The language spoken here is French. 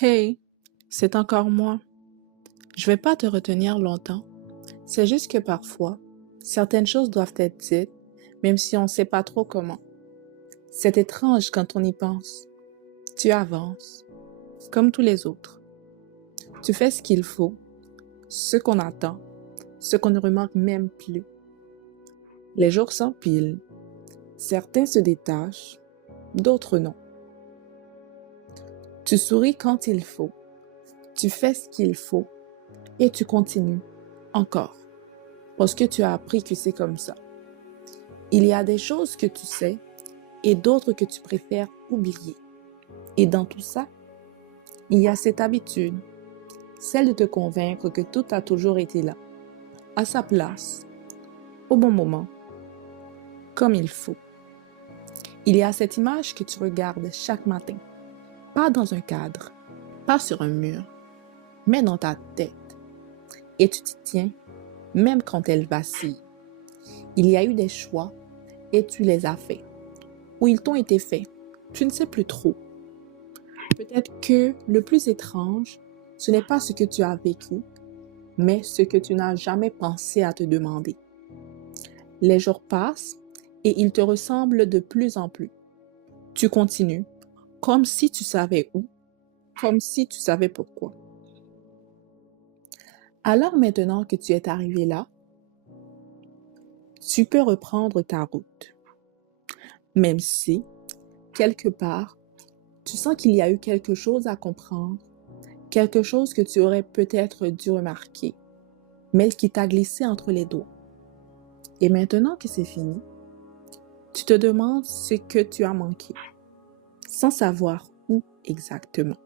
Hey, c'est encore moi. Je vais pas te retenir longtemps. C'est juste que parfois, certaines choses doivent être dites, même si on ne sait pas trop comment. C'est étrange quand on y pense. Tu avances, comme tous les autres. Tu fais ce qu'il faut, ce qu'on attend, ce qu'on ne remarque même plus. Les jours s'empilent. Certains se détachent, d'autres non. Tu souris quand il faut. Tu fais ce qu'il faut et tu continues encore. Parce que tu as appris que c'est comme ça. Il y a des choses que tu sais et d'autres que tu préfères oublier. Et dans tout ça, il y a cette habitude, celle de te convaincre que tout a toujours été là, à sa place, au bon moment, comme il faut. Il y a cette image que tu regardes chaque matin, pas dans un cadre, pas sur un mur, mais dans ta tête. Et tu t'y tiens, même quand elle vacille. Il y a eu des choix et tu les as faits. Ou ils t'ont été faits. Tu ne sais plus trop. Peut-être que le plus étrange, ce n'est pas ce que tu as vécu, mais ce que tu n'as jamais pensé à te demander. Les jours passent et ils te ressemblent de plus en plus. Tu continues, comme si tu savais où, comme si tu savais pourquoi. Alors maintenant que tu es arrivé là, tu peux reprendre ta route. Même si, quelque part, tu sens qu'il y a eu quelque chose à comprendre, quelque chose que tu aurais peut-être dû remarquer, mais qui t'a glissé entre les doigts. Et maintenant que c'est fini, tu te demandes ce que tu as manqué, sans savoir où exactement.